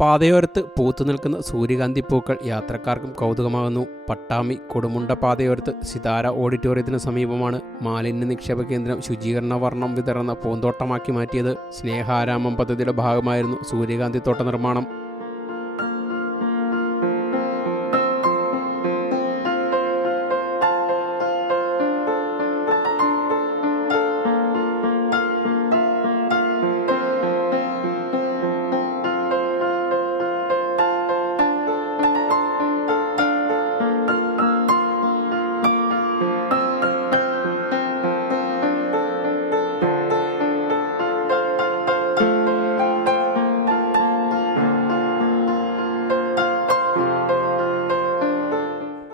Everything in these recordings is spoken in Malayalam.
പാതയോരത്ത് പൂത്തു നിൽക്കുന്ന സൂര്യകാന്തി പൂക്കൾ യാത്രക്കാർക്കും കൗതുകമാകുന്നു. പട്ടാമി കൊടുമുണ്ട പാതയോരത്ത് സിതാര ഓഡിറ്റോറിയത്തിന് സമീപമാണ് മാലിന്യ നിക്ഷേപ കേന്ദ്രം ശുചീകരണ വർണം വിതറുന്ന പൂന്തോട്ടമാക്കി മാറ്റിയത്. സ്നേഹാരാമം പദ്ധതിയുടെ ഭാഗമായിരുന്നു സൂര്യകാന്തി തോട്ട നിർമ്മാണം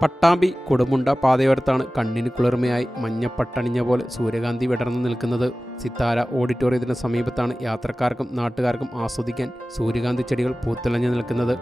പട്ടാമ്പി കൊടുമുണ്ട പാതയോരത്താണ് കണ്ണിന് കുളിർമയായി മഞ്ഞപ്പട്ടണിഞ്ഞ പോലെ സൂര്യകാന്തി വിടർന്നു നിൽക്കുന്നത്. സിത്താര ഓഡിറ്റോറിയത്തിന് സമീപത്താണ് യാത്രക്കാർക്കും നാട്ടുകാർക്കും ആസ്വദിക്കാൻ സൂര്യകാന്തി ചെടികൾ പൂത്തിളഞ്ഞു നിൽക്കുന്നത്.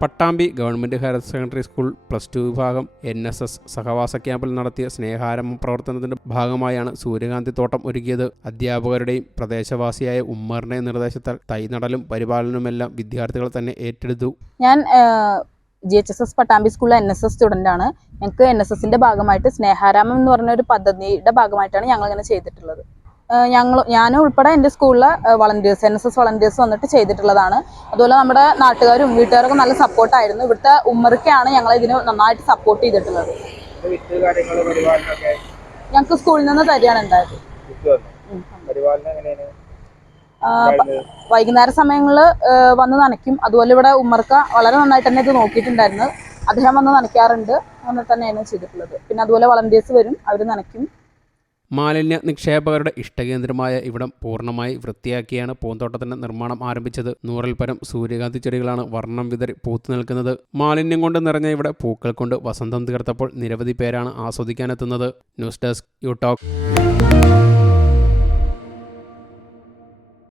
Pattambi government higher secondary school plus two വിഭാഗം എൻ എസ് എസ് സഹവാസ ക്യാമ്പിൽ നടത്തിയ സ്നേഹാരംഭ പ്രവർത്തനത്തിന്റെ ഭാഗമായാണ് സൂര്യകാന്തി തോട്ടം ഒരുക്കിയത്. അധ്യാപകരുടെയും പ്രദേശവാസിയായ ഉമ്മറിന്റെ നിർദ്ദേശത്താൽ തൈ നടലും പരിപാലനവുമെല്ലാം വിദ്യാർത്ഥികൾ തന്നെ ഏറ്റെടുത്തു. ഞാൻ G H S S Pattambi സ്കൂളിലെ എൻ എസ് എസ് സ്റ്റുഡന്റ് ആണ് ഞങ്ങൾക്ക് എൻ എസ് എസിന്റെ ഭാഗമായിട്ട് സ്നേഹാരാമം എന്ന് പറഞ്ഞ ഒരു പദ്ധതിയുടെ ഭാഗമായിട്ടാണ് ഞങ്ങൾ ഇങ്ങനെ ചെയ്തിട്ടുള്ളത്. ഞങ്ങൾ ഞാനും ഉൾപ്പെടെ എന്റെ സ്കൂളിലെ volunteers N S S volunteers വന്നിട്ട് ചെയ്തിട്ടുള്ളതാണ്. അതുപോലെ നമ്മുടെ നാട്ടുകാരും വീട്ടുകാരൊക്കെ നല്ല സപ്പോർട്ടായിരുന്നു ഇവിടുത്തെ ഉമ്മറിക്കാണ് ഞങ്ങൾ ഇതിന് നന്നായിട്ട് സപ്പോർട്ട് ചെയ്തിട്ടുള്ളത്. ഞങ്ങൾക്ക് സ്കൂളിൽ നിന്ന് തരികയാണ് ഉണ്ടായത്. വൈകുന്നേര സമയങ്ങളിൽ വന്ന് നനയ്ക്കും. അതുപോലെ ഇവിടെ ഉമ്മർക്ക വളരെ നന്നായിട്ട് തന്നെ ഇത് നോക്കിയിട്ടുണ്ടായിരുന്നു. അദ്ദേഹം വന്ന് നനയ്ക്കാറുണ്ട്. അങ്ങനെ തന്നെയാണ് ചെയ്തിട്ടുള്ളത്. പിന്നെ അതുപോലെ വളണ്ടിയേഴ്സ് വരും. അവർ നനയ്ക്കും. മാലിന്യ നിക്ഷേപകരുടെ ഇഷ്ടകേന്ദ്രമായ ഇവിടം പൂർണമായി വൃത്തിയാക്കിയാണ് പൂന്തോട്ടത്തിന്റെ നിർമ്മാണം ആരംഭിച്ചത്. നൂറിൽ പരം സൂര്യകാന്തി ചെടികളാണ് വർണം വിതറി പൂത്തു നിൽക്കുന്നത്. മാലിന്യം കൊണ്ട് നിറഞ്ഞ ഇവിടെ പൂക്കൾ കൊണ്ട് വസന്തം തീർത്തപ്പോൾ നിരവധി പേരാണ് ആസ്വദിക്കാനെത്തുന്നത്. News desk U talk.